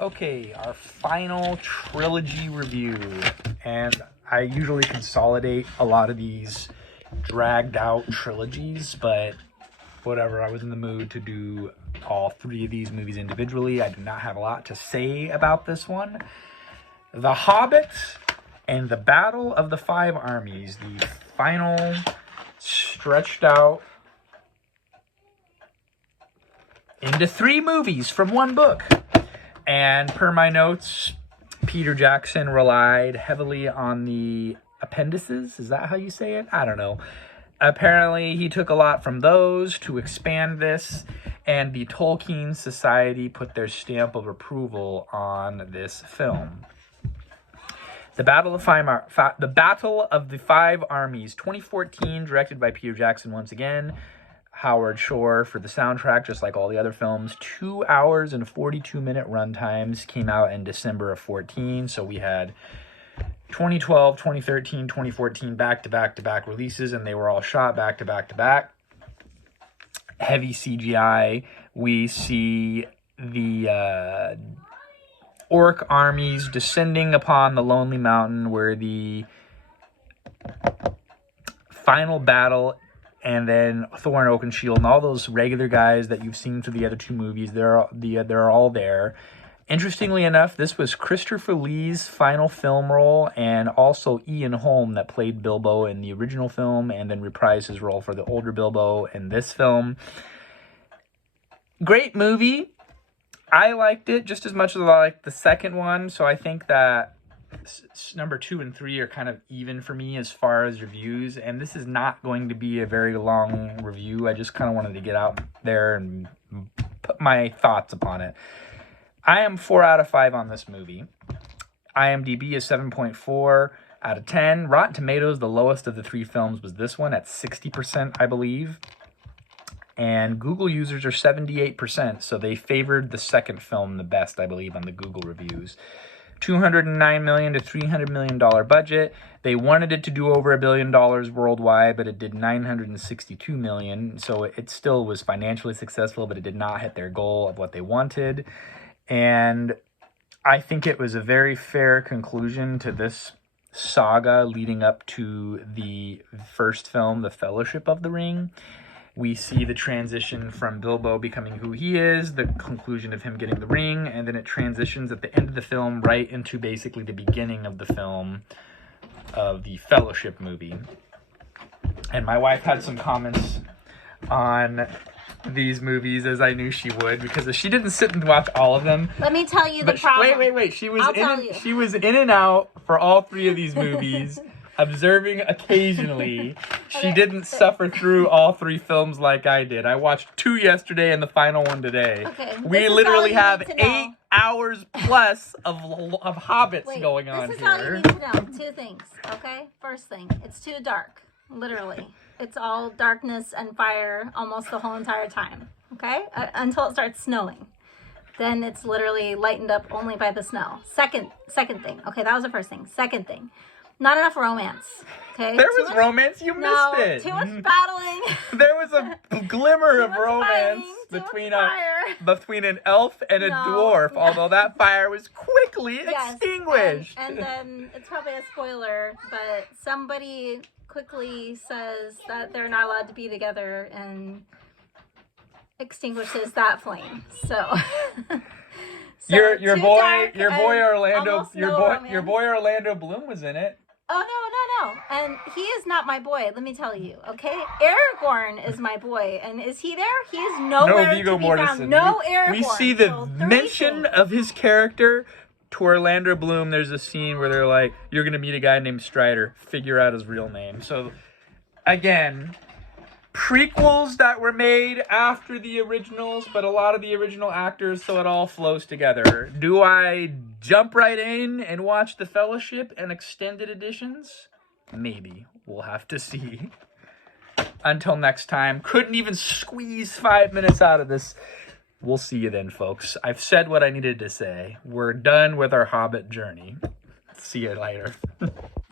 Okay, our final trilogy review. And I usually consolidate a lot of these dragged out trilogies, but whatever, I was in the mood to do all three of these movies individually. I do not have a lot to say about this one. The Hobbit and the Battle of the Five Armies, the final stretched out into three movies from one book. And per my notes, Peter Jackson relied heavily on the appendices. Is that how you say it? I don't know. Apparently, he took a lot from those to expand this, and the Tolkien Society put their stamp of approval on this film. The Battle of the Five Armies, 2014, directed by Peter Jackson once again. Howard Shore for the soundtrack, just like all the other films. 2 hours and 42-minute runtimes, came out in December of 14. So we had 2012, 2013, 2014 back-to-back-to-back releases, and they were all shot back-to-back-to-back. Heavy CGI. We see the orc armies descending upon the Lonely Mountain, where the final battle, and then Thor and Oakenshield and all those regular guys that you've seen through the other two movies, they're all there. Interestingly enough, this was Christopher Lee's final film role, and also Ian Holm that played Bilbo in the original film and then reprised his role for the older Bilbo in this film. Great movie. I liked it just as much as I liked the second one, so I think that number 2 and 3 are kind of even for me as far as reviews, and this is not going to be a very long review. I just kind of wanted to get out there and put my thoughts upon it. I am 4 out of 5 on this movie. IMDb is 7.4 out of 10. Rotten Tomatoes, the lowest of the three films, was this one at 60%, I believe. And Google users are 78%, so they favored the second film the best, I believe, on the Google reviews. $209 million to $300 million budget. They wanted it to do over $1 billion worldwide, but it did $962 million. So it still was financially successful, but it did not hit their goal of what they wanted. And I think it was a very fair conclusion to this saga leading up to the first film, The Fellowship of the Ring. We see the transition from Bilbo becoming who he is, the conclusion of him getting the ring, and then it transitions at the end of the film right into basically the beginning of the film of the Fellowship movie. And my wife had some comments on these movies, as I knew she would, because she didn't sit and watch all of them. Let me tell you the problem. Wait. She was in and out for all three of these movies. Observing occasionally. She didn't suffer through all three films like I did. I watched 2 yesterday and the final one today. Okay, we literally have 8 hours plus of Hobbits going on here. This is here. all you need to know. 2 things, okay? First thing, it's too dark. Literally. It's all darkness and fire almost the whole entire time, okay? Until it starts snowing. Then it's literally lightened up only by the snow. Second thing. Okay, that was the first thing. Second thing. Not enough romance. Okay. There was romance. You missed it. Too much battling. There was a glimmer of romance between an elf and a dwarf, although that fire was quickly extinguished. And then it's probably a spoiler, but somebody quickly says that they're not allowed to be together and extinguishes that flame. So. Your boy Orlando Bloom was in it. Oh, no. And he is not my boy, let me tell you, okay? Aragorn is my boy. And is he there? He is nowhere to be found. No Aragorn. We see the mention of his character to Orlando Bloom. There's a scene where they're like, you're going to meet a guy named Strider. Figure out his real name. So, again, prequels that were made after the originals, but a lot of the original actors, so it all flows together. Do I jump right in and watch The Fellowship and extended editions? Maybe. We'll have to see. Until next time. Couldn't even squeeze 5 minutes out of this. We'll see you then, folks. I've said what I needed to say. We're done with our Hobbit journey. See you later.